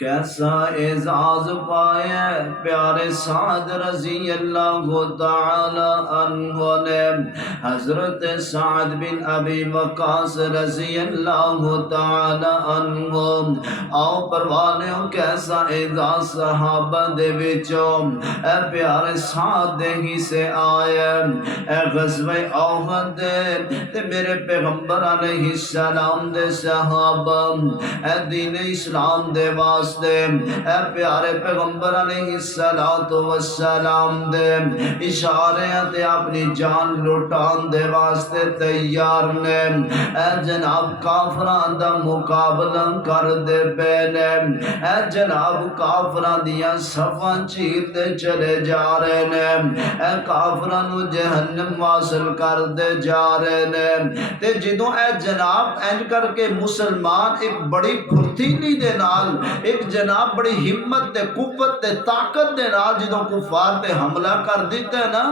کیسا اعزاز پایا پیارے سعد رضی اللہ تعالی عنہ نے، حضرت سعد بن ابی وقاص رضی اللہ تعالی عنہ۔ آؤ پروانیوں کیسا اعزاز صحابہ دے وچوں اے پیارے سعد دے ہی سے آیا۔ اے غزوہ احد تے میرے پیغمبر علیہ السلام دے صحابہ، اے دین اسلام دے واسطے، اے پیارے پیغمبر علیہ السلام دے اشارے تے اپنی جان لٹان دے واسطے تیار نے۔ اے جناب کافران دا مقابلہ کر دے پہلے، اے جناب کافران دیا صفاں چیر دے چلے جا رہے نے، اے کافران جہنم واصل کر دے جا رہے نے۔ تے جدوں اے جناب اینج کر کے مسلمان ایک بڑی پھرتیلی دے نال، ایک جناب بڑی ہمت تے قوت تے طاقت دے نال جدوں کفار تے حملہ کر دیتا ہے نا،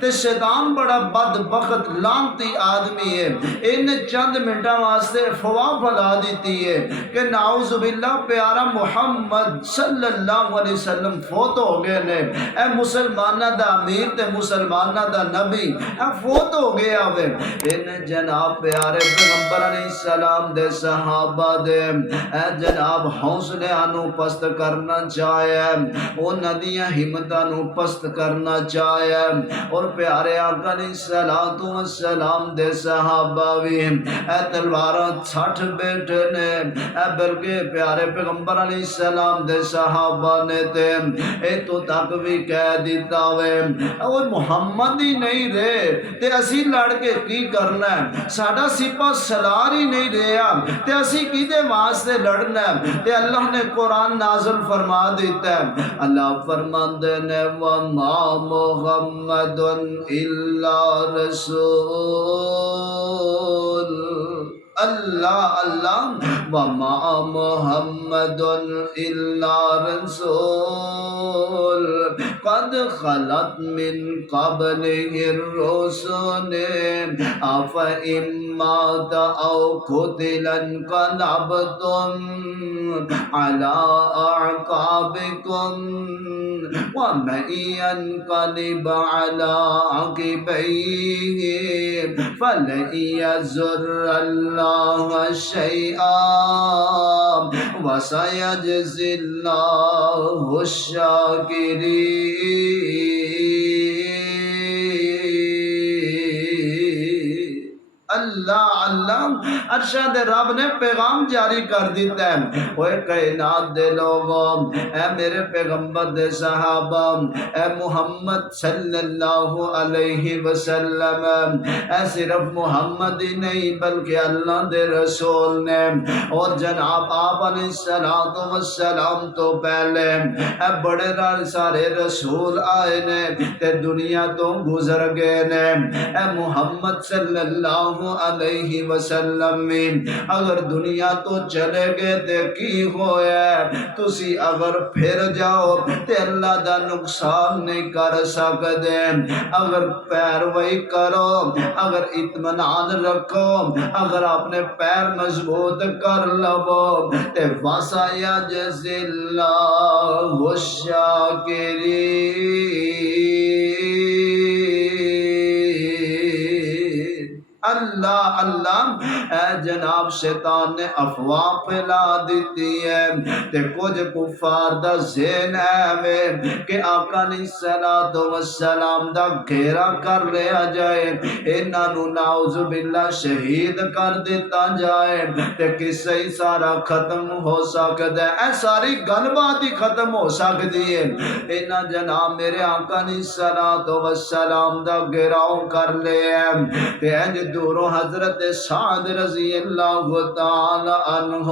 تے شیطان بڑا بدبخت لعنتی آدمی ہے، انہیں چند منٹاں واسطے فوا پھلا دیتی ہے کہ نعوذ باللہ پیارا محمد صلی اللہ علیہ وسلم فوت ہو گئے نے، اے مسلمانہ دا امیر تے مسلمانہ دا نبی اے فوت ہو گیا ہوئے۔ انہیں جناب پیارے پیغمبر علیہ السلام دے صحابہ دے اے جناب حوصلے آنو پست کرنا چاہے، وہ ندیاں ہمتانو پست کرنا چاہے، اور پیارے آقا علیہ السلام دے صحابہ بھی اے تلوارہ چھٹ بیٹھے نے، اے بلکہ پیارے پیغمبر علیہ السلام دے صحابہ نے تے اے تو تک بھی کہہ دیتا ہوئے وہ محمد ہی نہیں رہے تے اسی لڑ کے کی کرنا ہے، ساڑا سپہ سلار ہی نہیں رہا تے اسی کی دے واسطے لڑنا ہے۔ تے اللہ نے قرآن نازل فرما دیتا ہے، اللہ فرماندے نے وَمَا مُحَمَّدٌ إِلَّا رَسُولٌ، اللہ اللہ وَمَا مُحَمَّدٌ إِلَّا رَسُولٌ قَدْ خَلَتْ مِن قَبْلِهِ الرُّسُلُ أَفَإِن مَّاتَ أَوْ قُتِلَ انقلبتم عَلَىٰ أَعْقَابِكُمْ وَمَن ينقلب عَلَىٰ عَقِبَيْهِ فَلَن يَضُرَّ اللَّهَ شَيْئًا وَسَيَجْزِي اللَّهُ الشَّاكِرِينَ۔ اللہ اللہ ارشاد رب نے پیغام جاری کر دیتا ہے، اوے کائنات دے لوگوں، اے میرے پیغمبر دے صحابہ، اے محمد صلی اللہ علیہ وسلم، اے صرف محمد ہی نہیں بلکہ اللہ دے رسول نے، اور جناب آپ علیہ السلام تو پہلے اے بڑے سارے رسول آئے نے تے دنیا تو گزر گئے نے۔ اے محمد صلی اللہ علیہ وسلم اگر دنیا تو چلے گئے تے کی ہویا، تسی اگر پھر جاؤ تے اللہ دا نقصان نہیں کر سکتے، اگر پیروئی کرو، اگر اطمینان رکھو، اگر اپنے پیر مضبوط کر لو تے وَسَيَجْزِي اللَّهُ الشَّاكِرِينَ۔ اللہ اللہ اے جناب شیطان نے افواہ پھیلا دیتی ہے تے کچھ کفار دا ذہن ہے کہ آقا علیہ السلام دا گھیرا کر لیا جائے، انہاں نو نعوذ باللہ شہید کر دیتا جائے تے قصہ ہی سارا ختم ہو سکتا ہے، اے ساری گل بات ہی ختم ہو سکتی ہے۔ انہاں جناب میرے آقا علیہ السلام دا گھیراؤ کر لیا تے انج دوروں حضرت سعد رضی اللہ تعالی عنہ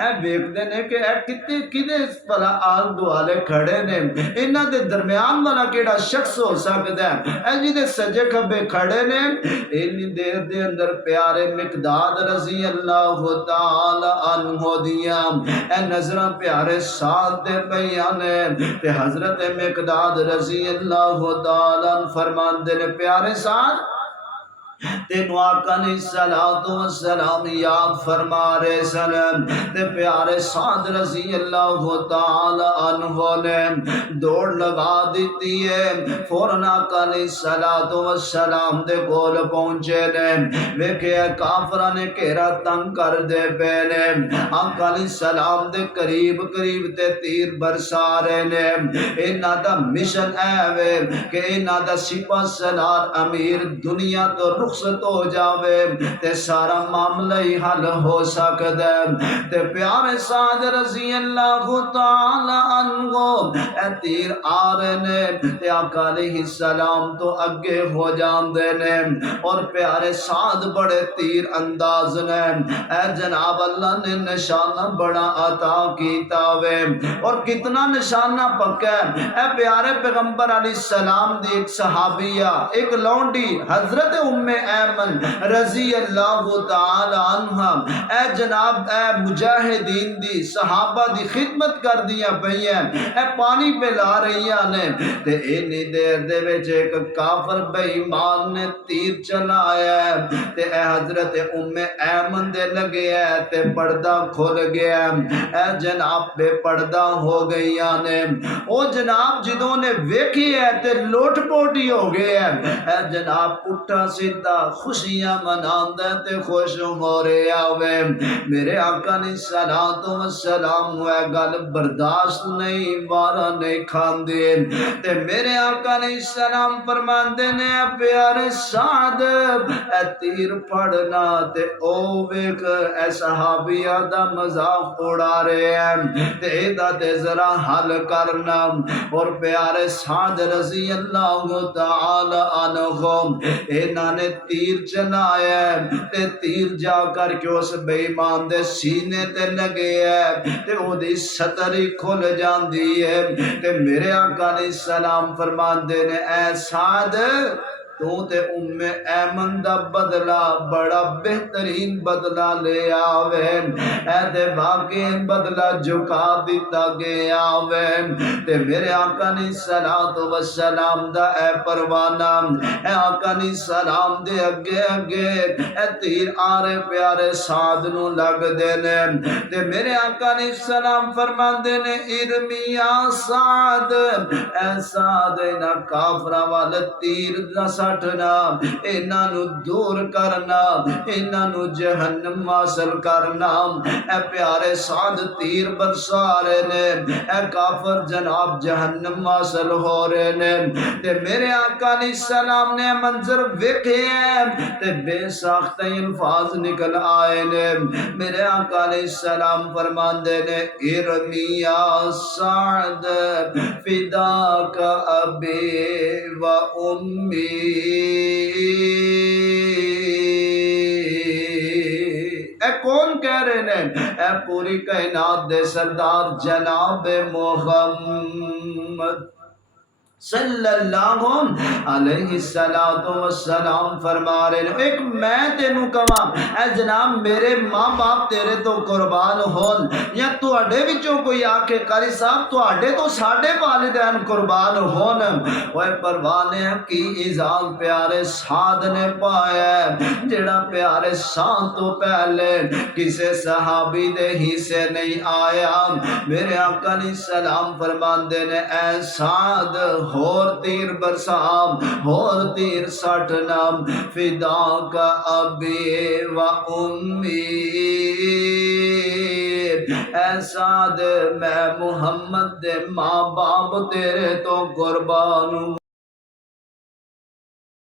اے ویکھدے نے کہ اے کتے کدے بھلا آل دوالے کھڑے نے، انہاں دے درمیان والا کیڑا شخص ہو سکدا ہے، اے جدے سجے کھبے کھڑے نے، اتنی دیر دے اندر پیارے مقداد رضی اللہ تعالی عنہ دیاں اے نظراں پیارے سعد دے پیاں نے تے حضرت مقداد رضی اللہ تعالی عنہ فرماندے نے پیارے سعد تینو آقا نے السلام یاد فرما رہے سن تے پیارے سعد رضی اللہ تعالی عنہ نے دوڑ لگا دیتی ہے فوراً آقا نے السلام دے کول پہنچے نے ویکھے کافراں نے گھیرا تنگ کر دے پے نے آقا نے السلام دے قریب تے تیر برسا رہے نے انہاں دا مشن اے وے کہ انہاں دا سپہ سالار امیر دنیا تو رخصت ہو جاوے تے سارا معاملہ ہی حل ہو سکتا ہے تے پیارے سعد رضی اللہ تعالی عنہ اے تیر آ رہے نے تے آقا علیہ السلام تو اگے ہو جاندے نے اور پیارے سعد بڑے تیر انداز نے اے جناب اللہ نے نشانہ بڑا عطا کیتا وے اور کتنا نشانہ پکا ہے اے پیارے پیغمبر علیہ السلام دی ایک صحابیہ ایک لونڈی حضرت ام ایمن رضی اللہ تعالی عنہ اے جناب اے مجاہدین دی صحابہ دی خدمت کر دیا پئی ہیں اے پانی پہ لا رہی نے تے اینی دیر دے وچ ایک کافر بے ایمان نے تیر چلایا ہے تے اے حضرت ام ایمن دے لگے ہے تے پردہ کھل گیا اے جناب بے پردہ ہو گئی نے او جناب جدوں نے ویکھی ہے تے لوٹ پوٹی ہو گئے ہے اے جناب پٹھا سیدھا خوشیاں مناندا تے خوش ہو رہا ہوئے میرے آقا نے السلام ہوئے گل برداشت نہیں وارا نہیں کھاندے تے میرے آقا نے السلام فرماندے نے پیارے سعد اے تیر پڑنا تے او ویکھ اے صحابیہ دا مذاق اڑا رہے ہیں تے دا تے ذرا حل کرنا اور پیارے سعد رضی اللہ تعالی عنہ انہاں نے تیر چلایا تے تیر جا کر کے اس بے ایمان دے سینے تے لگے ہے تے او دی ستری کھل جاندی ہے تے میرے آقا علیہ السلام فرماندے نے اے سعد تو تے ام ایمن دا بدلہ بڑا بہترین بدلہ لے آوے اے تے واقعی بدلہ جھکا دیتا گیا آوے تے میرے آقا نے السلام دا اے پروانہ اے آقا نے السلام دے اگے اے تیر آرے پیارے سعد نو لگ دینے تے میرے آقا نے السلام فرمان دینے ارمیا سعد اے سعد اینا کافرہ والا تیر نہ سٹنا اینا نو دور کرنا اینا نو جہنم حاصل کرنا اے پیارے سعد تیر برسا رہے نے اے کافر جناب جہنم حاصل ہو رہے نے تے میرے آقا علیہ السلام نے منظر ویکھے تے بے ساختہ الفاظ نکل آئے نے میرے آقا علیہ السلام فرمان دے نے ارمیا سعد فداک ابی و امی اے کون کہہ رہے نے اے پوری کائنات دے سردار جناب محمد صلی اللہ علیہ السلام فرما رہے ہیں ایک میں تینوں کہاں اے جناب میرے ماں باپ تیرے تو قربان ہون یا تو اڈے وچوں کوئی آکے قاری صاحب تو اڈے تو ساڑھے والدین قربان ہون وہ پروانے کی اعزاز پیارے سعد نے پایا جڑا پیارے سعد تو پہلے کسے صحابی دے ہی سے نہیں آیا میرے آقا علیہ السلام فرمان دینے اے سعد ہور تیر برسام ہور تیر سٹنام فدا کا ابی و امی اے سعد میں محمد دے ماں باپ تیرے تو قربان ہوں